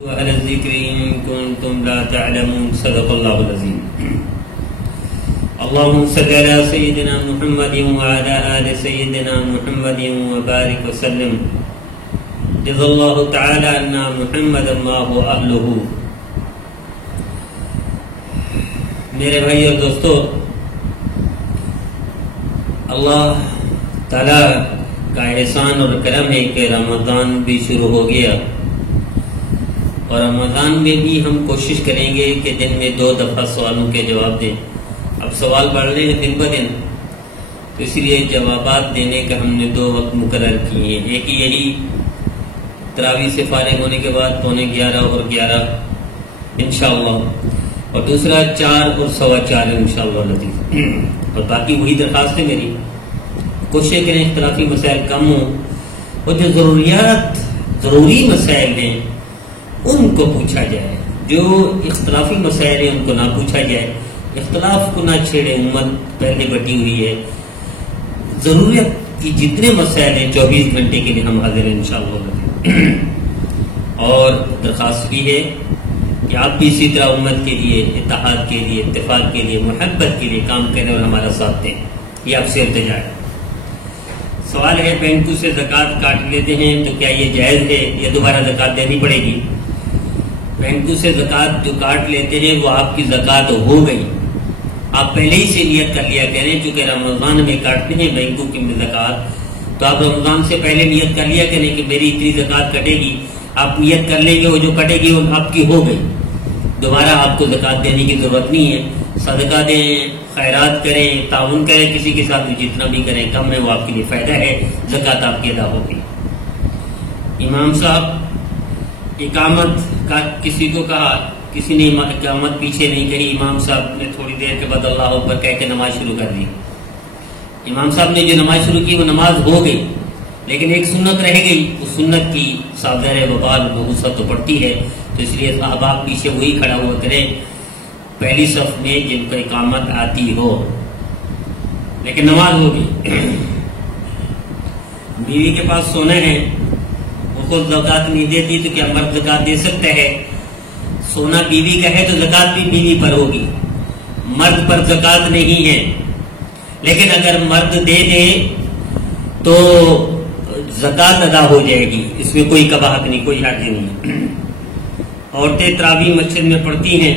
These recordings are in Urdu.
وعلى الذكر إن كنتم لا تعلمون صدق الله العظيم. اللهم صل على سيدنا محمد وعلى آل سيدنا محمد وبارك وسلم. جزا الله تعالى عنا محمد الله أهله. میرے بھائی اور دوستو، اللہ تعالیٰ کا احسان اور کرم ہے کہ رمضان بھی شروع ہو گیا، اور رمضان میں بھی ہم کوشش کریں گے کہ دن میں 2 دفعہ سوالوں کے جواب دیں. اب سوال بڑھ رہے ہیں دن بہ دن، تو اس لیے جوابات دینے کا ہم نے 2 وقت مقرر کیے ہیں. ایک یہی تراویح سے فارغ ہونے کے بعد 11:15 اور 11 انشاءاللہ، اور دوسرا 4 اور 4:15 انشاءاللہ. اور باقی وہی درخواست ہے میری، کوشش کریں اختلافی مسائل کم ہوں، اور جو ضروری مسائل ہیں ان کو پوچھا جائے. جو اختلافی مسائل ہیں ان کو نہ پوچھا جائے. اختلاف کو نہ چھیڑے، امت پہلے بٹی ہوئی ہے. ضرورت کی جتنے مسائل ہیں 24 گھنٹے کے لیے ہم حاضر ہیں انشاءاللہ. اور درخواست بھی ہے کہ آپ بھی اسی طرح امت کے لیے، اتحاد کے لیے، اتفاق کے لیے، محبت کے لیے کام کریں اور ہمارا ساتھ دیں. یہ آپ سے التجا ہے. سوال ہے بینکوں سے زکوٰۃ کاٹ لیتے ہیں تو کیا یہ جائز ہے یا دوبارہ زکوٰۃ دینی پڑے گی؟ بینکوں سے زکوٰۃ جو کاٹ لیتے ہیں وہ آپ کی زکوٰۃ ہو گئی. آپ پہلے ہی سے نیت کر لیا کریں، چونکہ رمضان میں کاٹتے ہیں بینکوں کی زکوٰۃ، تو آپ رمضان سے پہلے نیت کر لیا کریں کہ میری اتنی زکوٰۃ کٹے گی. آپ نیت کر لیں گے، وہ جو کٹے گی وہ آپ کی ہو گئی. دوبارہ آپ کو زکوٰۃ دینے کی ضرورت نہیں ہے. صدقہ دیں، خیرات کریں، تعاون کریں کسی کے ساتھ، جتنا بھی کریں کم ہے، وہ آپ کے لیے فائدہ ہے. زکوٰۃ آپ کی ادا ہوگی. امام صاحب اقامت کا کسی کو کہا، کسی نے اقامت پیچھے نہیں کہی. امام صاحب نے تھوڑی دیر کے بعد اللہ اکبر کہہ کے نماز شروع کر دی. امام صاحب نے جو نماز شروع کی وہ نماز ہو گئی، لیکن ایک سنت رہ گئی. اس سنت کی صادر وبال بہت تو پڑتی ہے، تو اس لیے آپ پیچھے وہی کھڑا ہوا کریں پہلی صف میں جن کو اقامت آتی ہو، لیکن نماز ہوگی. بیوی کے پاس سونا ہے، وہ خود زکوٰۃ نہیں دیتی، تو کیا مرد زکوٰۃ دے سکتا ہے؟ سونا بیوی کا ہے تو زکوٰۃ بھی بیوی پر ہوگی، مرد پر زکوٰۃ نہیں ہے. لیکن اگر مرد دے دے تو زکوٰۃ ادا ہو جائے گی، اس میں کوئی قباحت نہیں، کوئی حرج نہیں. عورتیں تراویح مسجد میں پڑھتی ہیں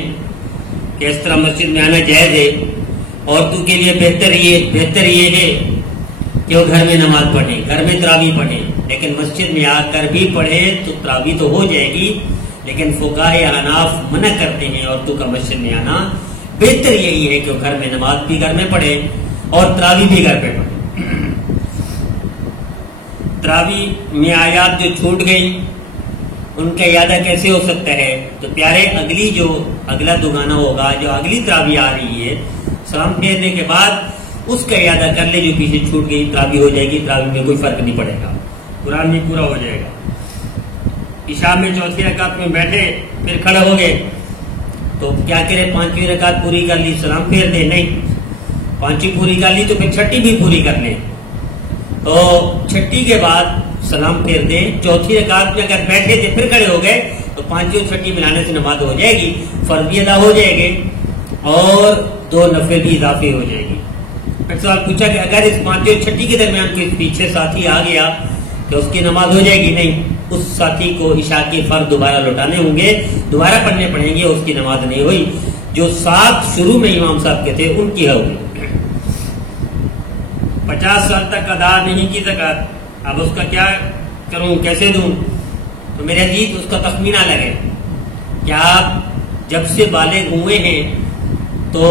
کہ اس طرح مسجد میں آنا جائز ہے. عورتوں کے لیے بہتر یہ ہے کہ وہ گھر میں نماز پڑھیں، گھر میں تراویح پڑھیں، لیکن مسجد میں آ کر بھی پڑھے تو تراویح تو ہو جائے گی. لیکن فقہاء احناف منع کرتے ہیں عورتوں کا مسجد میں آنا. بہتر یہی ہے کہ وہ گھر میں نماز بھی گھر میں پڑھے اور تراویح بھی گھر پہ پڑھے. تراویح میں آیات جو چھوٹ گئی ان کا اعادہ کیسے ہو سکتا ہے؟ تو پیارے اگلا دگانا ہوگا، جو اگلی تراویح آ رہی ہے، سلام پھیرنے کے بعد اس کا اعادہ کر لے. جو پیچھے چھوٹ گئی تراویح ہو جائے گی، تراویح میں کوئی فرق نہیں پڑے گا، قرآن میں پورا ہو جائے گا. عشاء میں 4تھی رکعت میں بیٹھے پھر کھڑے ہو گئے تو کیا کرے؟ 5ویں رکعت پوری کر لی، سلام پھیر دے؟ نہیں، 5ویں پوری کر لی تو پھر 6ٹھی بھی پوری کر لیں. تو 6ٹھی کے بعد سلام پھیر دیں. 4تھی رکعت میں اگر بیٹھے تھے پھر کھڑے ہو گئے تو 5ویں اور 6ٹھی ملانے سے نماز ہو جائے گی، فرض بھی ادا ہو جائے گے اور 2 نفل بھی اضافی ہو جائے گی. پھر سوال پوچھا کہ اگر اس 5ویں اور 6ٹھی کے درمیان کوئی پیچھے ساتھی آ گیا تو اس کی نماز ہو جائے گی؟ نہیں، اس ساتھی کو عشاء کے فرض دوبارہ لوٹانے ہوں گے، دوبارہ پڑھنے پڑیں گے. اس کی نماز نہیں ہوئی. جو 7 شروع میں امام صاحب کے تھے ان کی ہوگی. 50 سال تک ادا نہیں کی زکوٰۃ، اب اس کا کیا کروں، کیسے دوں؟ تو میرے عزیز اس کا تخمینہ لگے کہ آپ جب سے بالغ ہوئے ہیں تو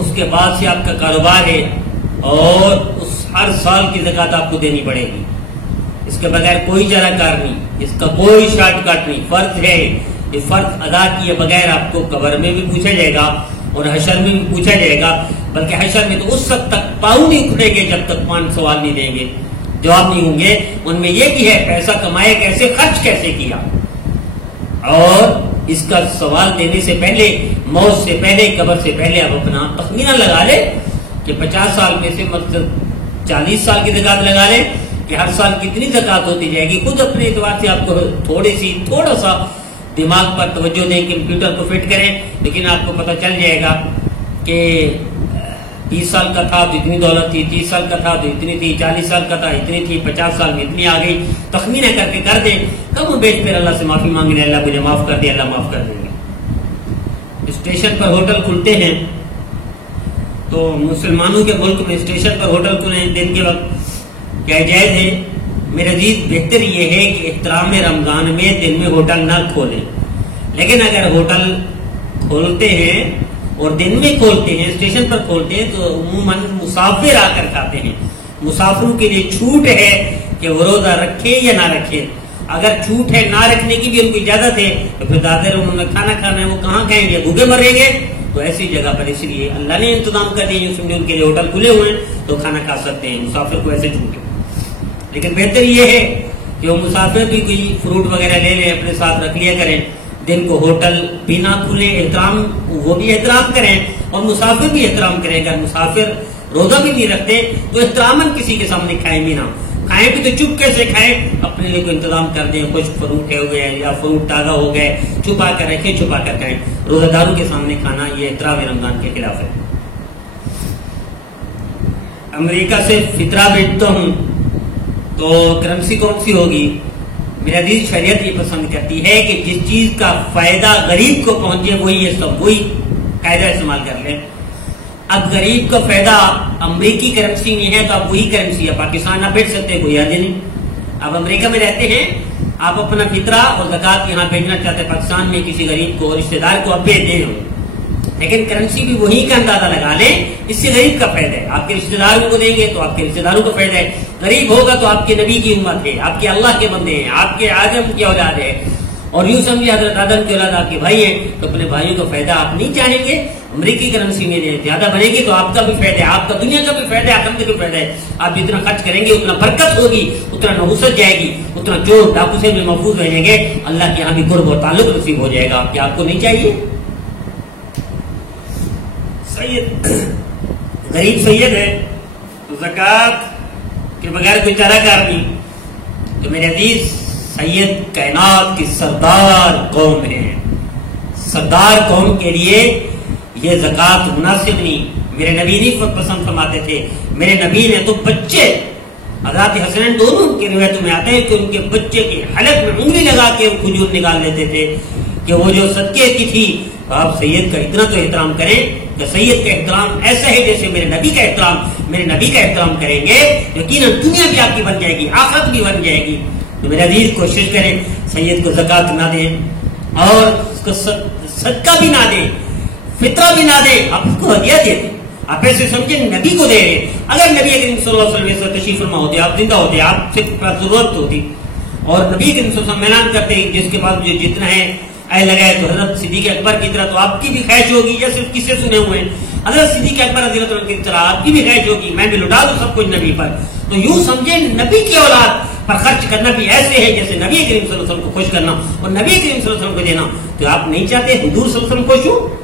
اس کے بعد سے آپ کا کاروبار ہے، اور اس ہر سال کی زکوٰۃ آپ کو دینی پڑے گی. اس کے بغیر کوئی چارہ کار نہیں، اس کا کوئی شارٹ کٹ نہیں. فرض ہے، یہ فرض ادا کیے بغیر آپ کو قبر میں بھی پوچھا جائے گا اور حشر میں بھی پوچھا جائے گا. بلکہ حشر میں تو اس وقت تک پاؤں نہیں اکھڑے گے جب تک 5 سوال نہیں دیں گے، جواب نہیں ہوں گے. ان میں یہ بھی ہے پیسہ کمائے کیسے، خرچ کیسے کیا. اور اس کا سوال دینے سے پہلے، موت سے پہلے، قبر سے پہلے آپ اپنا تخمینہ لگا لیں کہ 50 سال میں سے مطلب 40 سال کی زکوٰۃ لگا لیں کہ ہر سال کتنی زکوٰۃ ہوتی جائے گی. خود اپنے اعتبار سے آپ کو تھوڑا سا دماغ پر توجہ دیں، کمپیوٹر کو فٹ کریں، لیکن آپ کو پتہ چل جائے گا کہ 20 سال کا تھا تو اتنی دولت تھی، 30 سال کا تھا تو اتنی تھی، 40 سال کا تھا اتنی تھی، 50 سال میں اتنی آ گئی، تخمینہ کر کے کر دیں، کم و بیش پھر اللہ سے معافی مانگ لیں، اللہ مجھے معاف کر دے، اللہ معاف کر دیں گے۔ اسٹیشن پر ہوٹل کھلتے ہیں تو مسلمانوں کے ملک میں اسٹیشن پر ہوٹل کھلیں دن کے وقت کیا جائز ہے؟ میرے عزیز بہتر یہ ہے کہ احترام رمضان میں دن میں ہوٹل نہ کھولیں، لیکن اگر ہوٹل کھولتے ہیں اور دن میں کھولتے ہیں، اسٹیشن پر کھولتے ہیں، تو عموماً مسافر آ کر کھاتے ہیں۔ مسافروں کے لیے چھوٹ ہے کہ وہ روزہ رکھے یا نہ رکھے۔ اگر چھوٹ ہے نہ رکھنے کی بھی ان کو اجازت ہے تو پھر دادر انہوں نے کھانا کھانا ہے، وہ کہاں کھائیں گے؟ بھوکے مریں گے؟ تو ایسی جگہ پر اس لیے اللہ نے انتظام کر دیا، سمجھے ان کے لیے ہوٹل کھلے ہوئے ہیں تو کھانا کھا سکتے ہیں، مسافر کو ایسے چھوٹ ہے۔ لیکن بہتر یہ ہے کہ وہ مسافر بھی کوئی فروٹ وغیرہ لے لیں، اپنے ساتھ رکھ لیا کریں، دن کو ہوٹل بھی نہ کھلیں، احترام وہ بھی احترام کریں اور مسافر بھی احترام کریں۔ اگر مسافر روزہ بھی نہیں رکھتے تو احتراماً کسی کے سامنے کھائیں بھی نہ، کھائیں بھی تو چپ کیسے کھائیں، اپنے لیے کوئی انتظام کر دیں، خشک فروٹ ہو گئے یا فروٹ تازہ ہو گئے، چھپا کر رکھیں، چھپا کر کھائیں۔ روزہ داروں کے سامنے کھانا یہ احترام رمضان کے خلاف ہے۔ امریکہ سے فطرہ بھیجتا ہوں تو کرنسی کون سی ہوگی؟ میرے عزیز شریعت یہ پسند کرتی ہے کہ جس چیز کا فائدہ غریب کو پہنچے وہی قاعدہ استعمال کر لیں۔ اب غریب کا فائدہ امریکی کرنسی میں ہے تو آپ وہی کرنسی ہے، پاکستان آپ بھیج سکتے ہیں، کوئی حرج نہیں۔ آپ امریکہ میں رہتے ہیں، آپ اپنا فطرہ اور زکوٰۃ یہاں بھیجنا چاہتے ہیں پاکستان میں کسی غریب کو، رشتہ دار کو آپ بھیج دیں، لیکن کرنسی بھی وہی کا اندازہ لگا لیں، اس سے غریب کا فائدہ ہے۔ آپ کے رشتہ داروں کو دیں گے تو آپ کے رشتہ داروں کا فائدہ ہے، غریب ہوگا تو آپ کے نبی کی امت ہے، آپ کے اللہ کے بندے ہیں، آپ کے آدم کی اولاد ہے، اور یوں سمجھے حضرت آدم کی اولاد آپ کے بھائی ہیں، تو اپنے بھائیوں کا فائدہ آپ نہیں چاہیں گے، امریکی کرنسی میں زیادہ بنے گی تو آپ کا بھی فائدہ ہے، آپ کا دنیا کا بھی فائدہ ہے، آخرت کا بھی فائدہ ہے۔ آپ جتنا خرچ کریں گے اتنا برکت ہوگی، اتنا نحوست جائے گی، اتنا چور ڈاکو سے بھی محفوظ رہیں گے، اللہ کے یہاں بھی قرب اور تعلق نصیب ہو جائے گا۔ کیا آپ کو نہیں چاہیے؟ سید غریب سید ہے تو زکوٰۃ کے بغیر کوئی چارہ کار نہیں، تو میرے عزیز سید کائنات کی سردار قوم ہے، سردار قوم کے لیے یہ زکوٰۃ مناسب نہیں۔ میرے نبی نہیں پسند فرماتے تھے، میرے نبی نے تو بچے، حضرات حسنین دونوں کی روایتوں میں آتے ہیں کہ ان کے بچے کے حلق میں انگلی لگا کے کھجور نکال لیتے تھے کہ وہ جو صدقے کی تھی۔ آپ سید کا اتنا تو احترام کریں کہ سید کا احترام ایسا ہے جیسے میرے نبی کا احترام، میرے نبی کا احترام کریں گے یقیناً دنیا بھی آپ کی بن جائے گی، آخرت بھی بن جائے گی۔ تو میرے عزیز کوشش کریں سید کو زکوٰۃ نہ دیں اور اس کو صدقہ بھی نہ دیں، فطرہ بھی نہ دیں، آپ اس کو ہدیہ دے دیں۔ آپ ایسے سمجھیں نبی کو دے رہے، اگر نبی کریم صلی اللہ علیہ وسلم تشریف فرما ہوتے، آپ زندہ ہوتے، آپ سے ضرورت ہوتی اور نبی کریم صلی اللہ علیہ وسلم اعلان کرتے جس کے پاس جتنا ہے اے لگائے، تو حضرت صدیق اکبر کی طرح تو آپ کی بھی خواہش ہوگی، یا صرف کس سے سنے ہوئے ہیں؟ حضرت صدیق اکبر رضی اللہ عنہ کی طرح آپ کی بھی خواہش ہوگی میں بھی لٹا دوں سب کچھ نبی پر۔ تو یوں سمجھیں نبی کی اولاد پر خرچ کرنا بھی ایسے ہے جیسے نبی کریم صلی اللہ علیہ وسلم کو خوش کرنا اور نبی کریم صلی اللہ علیہ وسلم کو دینا۔ تو آپ نہیں چاہتے حضور صلی اللہ علیہ وسلم خوش ہوں؟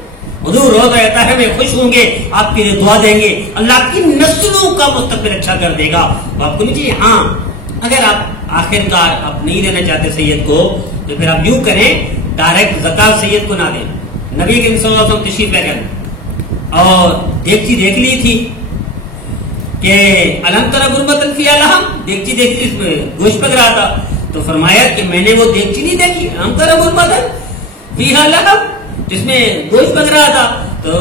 حضور روزہ رہتا ہے میں خوش ہوں گے، آپ کے لیے دعا دیں گے، اللہ کی نسلوں کا مستقبل اچھا کر دے گا۔ تو آپ کو نہیں چاہیے؟ ہاں اگر آپ آخرکار آپ نہیں دینا چاہتے سید کو تو پھر آپ یوں کریں، ڈائریکٹ زکوٰۃ سید کو نہ دیں۔ نبی کریم صلی اللہ علیہ وسلم تشریف لے گئے اور دیکھچی دیکھ لی تھی کہ الم تر غربۃ فی الحم، دیکھچی دیکھ لی، اس میں گوشت پک رہا تھا، تو فرمایا کہ میں نے وہ دیکھچی نہیں دیکھی الم تر غربۃ فی الحم جس میں گوشت پک رہا تھا۔ تو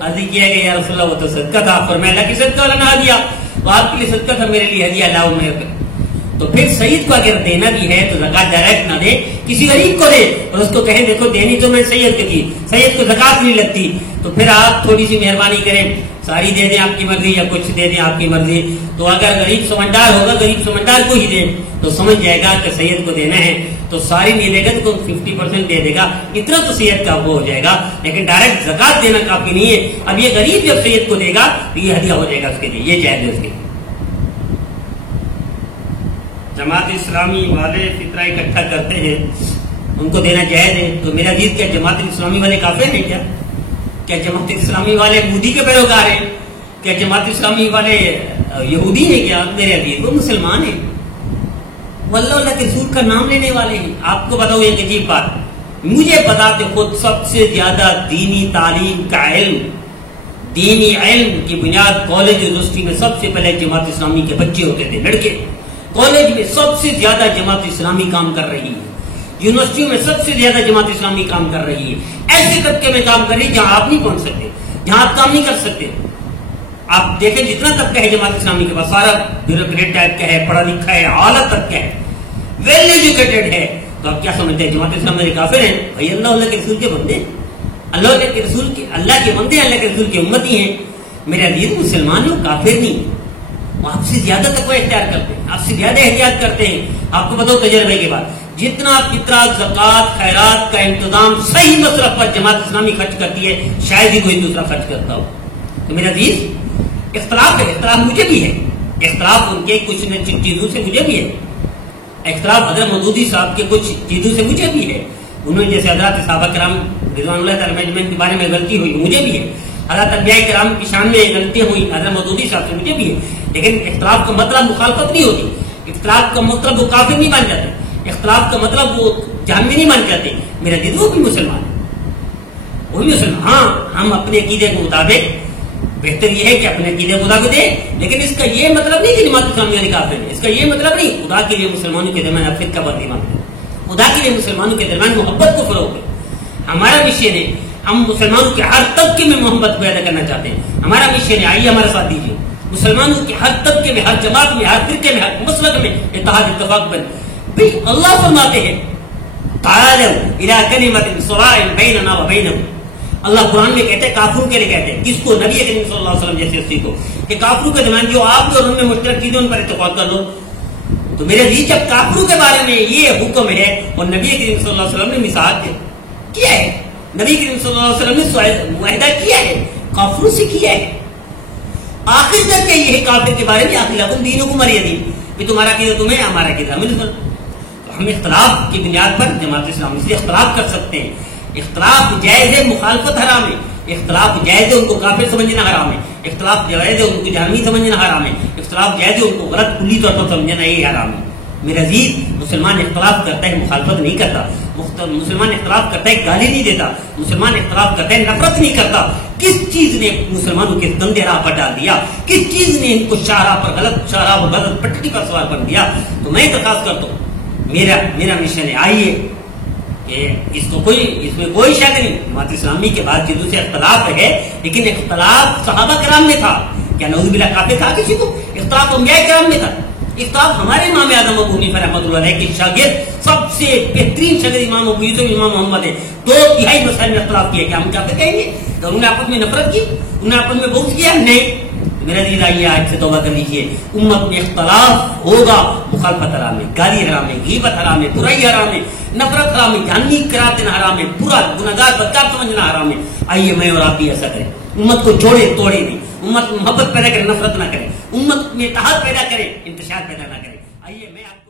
عرض کیا کہ یا رسول اللہ وہ تو صدقہ تھا، فرمایا اللہ کی صدقہ والا نہ دیا، تو آپ کے لیے صدقہ تھا، میرے لیے ہدیہ لاؤ میرے۔ تو پھر سید کو اگر دینا بھی ہے تو زکوٰۃ ڈائریکٹ نہ دے، کسی غریب کو دے اور اس کو کہیں دیکھو دینی تو میں سید کی تھی، سید کو زکوٰۃ نہیں لگتی، تو پھر آپ تھوڑی سی مہربانی کریں، ساری دے دیں آپ کی مرضی یا کچھ دے دیں آپ کی مرضی۔ تو اگر غریب سمجھدار ہوگا غریب سمجھدار کو ہی دیں تو سمجھ جائے گا کہ سید کو دینا ہے، تو ساری نہیں دے گا تو 50% دے دے گا، اتنا تو سید کا وہ ہو جائے گا، لیکن ڈائریکٹ زکوٰۃ دینا کافی نہیں ہے۔ اب یہ غریب جب سید کو دے گا تو یہ ہدیہ ہو جائے گا اس کے لیے، یہ جائز ہے اس کے لیے۔ جماعت اسلامی والے فطرہ اکٹھا کرتے ہیں، ان کو دینا جائز ہے، تو میرا عزیز کیا جماعت اسلامی والے کافر ہیں کیا جماعت اسلامی والے مودی کے پیروکار ہیں؟ کیا جماعت اسلامی والے یہودی ہیں کیا؟ میرے عزیز وہ مسلمان ہیں، واللہ اللہ کے رسول کا نام لینے والے ہیں۔ آپ کو بتاؤ ایک عجیب بات، مجھے بتاتے خود سب سے زیادہ دینی تعلیم کا علم، دینی علم کی بنیاد کالج یونیورسٹی میں سب سے پہلے جماعت اسلامی کے بچے ہوتے تھے، لڑکے۔ کالج میں سب سے زیادہ جماعت اسلامی کام کر رہی ہے، یونیورسٹیوں میں سب سے زیادہ جماعت اسلامی کام کر رہی ہے۔ ایسے طبقے میں کام کر رہی ہے جہاں آپ نہیں پہنچ سکتے، جہاں آپ کام نہیں کر سکتے۔ آپ دیکھیں جتنا طبقہ ہے جماعت اسلامی کے پاس، سارا بیوروکریٹ ٹائپ کا ہے، پڑھا لکھا ہے، اعلیٰ طبقہ ہے، ویل ایجوکیٹڈ ہے۔ تو آپ کیا سمجھتے ہیں جماعت اسلامی والے کافر ہیں؟ بھائی اللہ کے رسول کے بندے، اللہ کے رسول کے، اللہ کے بندے، اللہ کے رسول کے امتی ہیں۔ میرے عزیز مسلمان ہو، کافر نہیں، وہ آپ سے زیادہ تقوی اختیار کرتے ہیں، آپ سے زیادہ احتیاط کرتے ہیں۔ آپ کو بتاؤ تجربے کے بعد، جتنا فطرہ، زکوٰۃ، خیرات کا انتظام صحیح مصرف پر جماعت اسلامی خرچ کرتی ہے، شاید ہی کوئی دوسرا خرچ کرتا ہو۔ تو میرے عزیز اختلاف ہے، اختلاف مجھے بھی ہے، اختلاف ان کے کچھ چیزوں سے مجھے بھی ہے، اختلاف حضرت مودودی صاحب کے کچھ چیزوں سے مجھے بھی ہے۔ انہوں نے جیسے حضرات صحابہ کرام رضوان اللہ تعالی مجمعین کے بارے میں غلطی ہوئی، مجھے بھی ہے۔ حضرت انبیاء کرام کی شان میں غلطیاں ہوئی حضرت مودودی صاحب سے، مجھے بھی ہے۔ لیکن اختلاف کا مطلب مخالفت نہیں ہوتی، اختلاف کا مطلب وہ کافر نہیں بن جاتے، اختلاف کا مطلب وہ جہنمی نہیں بن جاتے۔ میرا دل وہ بھی مسلمان ہے، وہ بھی مسلمان۔ ہاں ہم اپنے عقیدے کے مطابق، بہتر یہ ہے کہ اپنے عقیدے کو مطابق دیں، لیکن اس کا یہ مطلب نہیں کہ جماعت اسلامی والے کافر ہیں، اس کا یہ مطلب نہیں۔ خدا کے لیے مسلمانوں کے درمیان فرقہ بندی مت کرو، خدا کے لیے مسلمانوں کے درمیان محبت کو فروغ دیں۔ ہمارا مشن ہے، ہم مسلمانوں کے ہر طبقے میں محبت پیدا کرنا چاہتے ہیں، ہمارا مشن ہے، آئیے ہمارا ساتھ دیجیے۔ مسلمانوں کے ہر طبقے میں، ہر جماعت میں، ہر فرقے میں، ہر مسلک میں اتحاد اتفاق بن۔ بھئی اللہ فرماتے ہیں تعالوا الی کلمۃ سواء بیننا و بینکم، اللہ قرآن میں کہتے ہیں، کافروں کے لیے کہتے ہیں، کس کو؟ نبی کریم صلی اللہ علیہ وسلم جیسے اسی کو، کہ کافروں کے درمیان جو آپ اور ان میں مشترک چیزیں ان پر اتفاق کر لو۔ تو میرے عزیز جب کافروں کے بارے میں یہ حکم ہے اور نبی کریم صلی اللہ علیہ وسلم نے مثال کیا ہے، نبی کریم صلی اللہ علیہ وسلم نے معاہدہ کیا ہے، کافروں سے کیا ہے، آخر تک یہ ہے کافر کے بارے میں، آخر لکم دینکم ولی دین، کہ تمہارا عقیدہ تمہیں، ہمارا عقیدہ ہمیں۔ تو ہم اختلاف کی بنیاد پر جماعت اسلامی سے اختلاف کر سکتے ہیں، اختلاف جائز ہے، مخالفت حرام ہے، اختلاف جائز ہے، ان کو کافر سمجھنا حرام ہے، اختلاف جائز ہے، ان کو جہنمی سمجھنا حرام ہے، اختلاف جائز ہے، ان کو غلط کلی طور پر سمجھنا یہ حرام ہے۔ میرا عزیز مسلمان اختلاف کرتا ہے، مخالفت نہیں کرتا، مسلمان اختلاف کرتا ہے، گالی نہیں دیتا، مسلمان اختلاف کرتا ہے، نفرت نہیں کرتا۔ کس چیز نے مسلمانوں کے گندے راہ پر ڈال دیا، کس چیز نے ان کو شاہراہ پر، غلط شاہراہ پر، غلط پٹڑی پر سوار کر دیا؟ تو میں درخواست کرتا ہوں، میرا مشن ہے، آئیے کہ اس میں کوئی شک نہیں، جماعت اسلامی کے بعد چیزوں سے اختلاف ہے، لیکن اختلاف صحابہ کرام میں تھا، کیا نعوذ باللہ کافر تھا کسی کو؟ اختلاف انبیاء کرام میں تھا، اختلاف ہمارے امام اعظم ابو حنیفہ رحمۃ اللہ علیہ کے شاگرد، سب سے بہترین شاگرد امام ابو یوسف امام محمد ہے، 2 مسائل میں اختلاف کیا، کیا ہم کافر کہیں گے؟ تو انہوں نے آپس میں نفرت کی، انہوں نے آپس میں بغض کیا؟ نہیں۔ میرا دل آئیے آج سے توبہ کر لیجیے، امت میں اختلاف ہوگا، مخالفت حرام ہے، گالی حرام ہے، غیبت حرام ہے، برائی حرام ہے، نفرت حرام ہے، جہنمی قرار دینا حرام ہے، برا گناہگار بدکار سمجھنا حرام ہے۔ آئیے میں اور آپ بھی ایسا کریں، امت کو جوڑے توڑے نہیں، امت میں محبت پیدا کرے، نفرت نہ کرے، امت میں اتحاد پیدا کرے، انتشار پیدا نہ کرے۔ آئیے میں آپ